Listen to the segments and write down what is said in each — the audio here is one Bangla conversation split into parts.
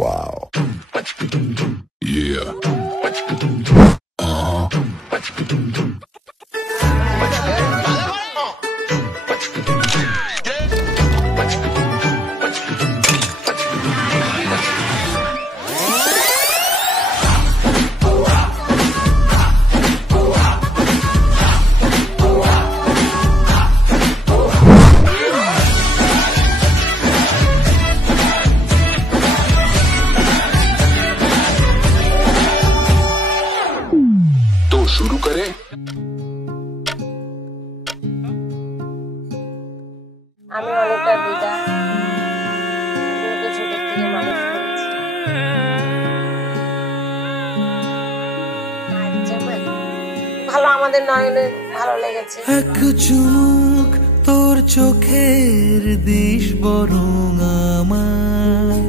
Wow. Yeah. शुरू करें। আমি অনেকটা দিদা ওকে ছোট থেকে মানুষ করেছি। ভালো আমাদের নয়নে ভালো লেগেছে। এক চুমুক তোর চোখের দিশ বরং আমায়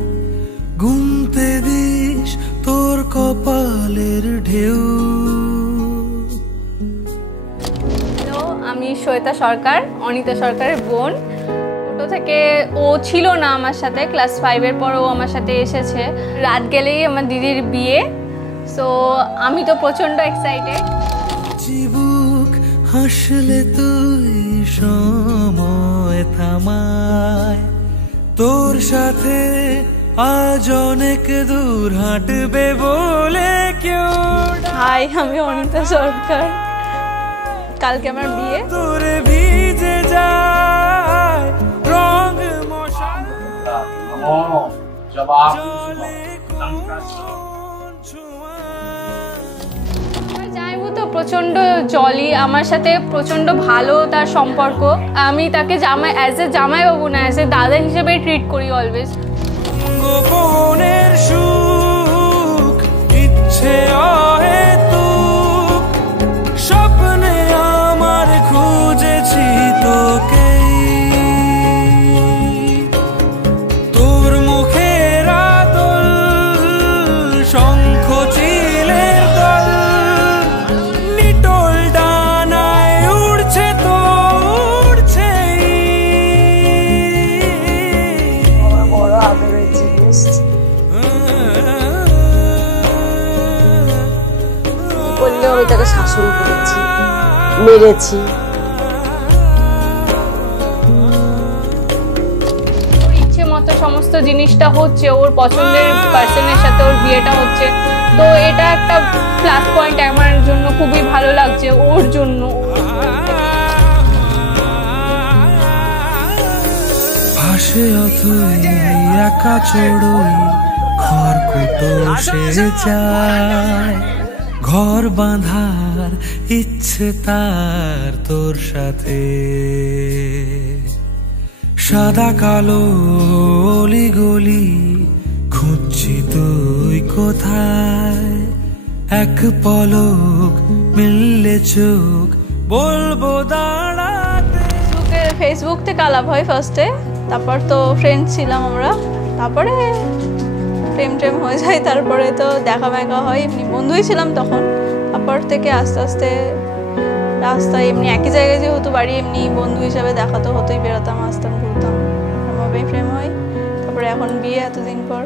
গুনতে দিস তোর কপালের ঢেউ। আমি শ্বেতা সরকার, অনিতা সরকারের বোন। ছোটো থেকে ও ছিল না আমার সাথে, ক্লাস 5-এর পর ও আমার সাথে এসেছে। রাত গেলেই আমার দিদির বিয়ে, সো আমি তো প্রচণ্ড এক্সাইটেড। চিবুক হাসলে তুই সময় থামায়, তোর সাথে আজ অনেক দূর হাঁটবে বলে কেউ। হাই, আমি অনিতা সরকার। কালকে আমার বিয়ে। তোরে ভিজে যায় রং মশাল জামাইবু তো প্রচন্ড জলি, আমার সাথে প্রচন্ড ভালো তার সম্পর্ক। আমি তাকে অ্যাজ এ জামাইবাবু না, অ্যাজ এ দাদা হিসেবে ট্রিট করি অলওয়েজ। গোপনের সুখ ইচ্ছে অহেতুক স্বপ্নে আমার খুঁজেছি তোকে, তোর মুখের আদল শঙ্খ চিলের দল নিটোল ডানায় উড়ছে তো উড়ছে। বড় আদরের জিনিস বললেও আমি তাকে শাসন করেছি, মেরেছি। ওর ইচ্ছে মতো সমস্ত জিনিসটা হচ্ছে, ওর পছন্দের পার্সনের সাথে ওর বিয়েটা হচ্ছে, তো এটা একটা প্লাস পয়েন্ট আমার জন্য। খুবই ভালো লাগছে ওর জন্য। ভাসে অথই একা চড়ুই খড়কুটো সে যায়, ঘর বাঁধার ইচ্ছে তার তোর সাথে। সাদা কালো অলি গলি খুঁজছি তুই কোথায়, এক পলক মিললে চোখ বলবো দাঁড়াতে। ফেসবুক থেকে আলাপ হয় ফার্স্টে, তারপর তো ফ্রেন্ড ছিলাম আমরা, তারপরে প্রেম হয়ে যায়, তারপরে তো দেখা মেকা হয়। এমনি বন্ধুই ছিলাম তখন, তারপর থেকে আস্তে আস্তে রাস্তায় এমনি একই জায়গায় যেহেতু বাড়ি, এমনি বন্ধু হিসাবে দেখা তো হতোই, বেরোতাম আসতাম ঘুরতাম, প্রেম হয়। তারপরে এখন বিয়ে এতদিন পর।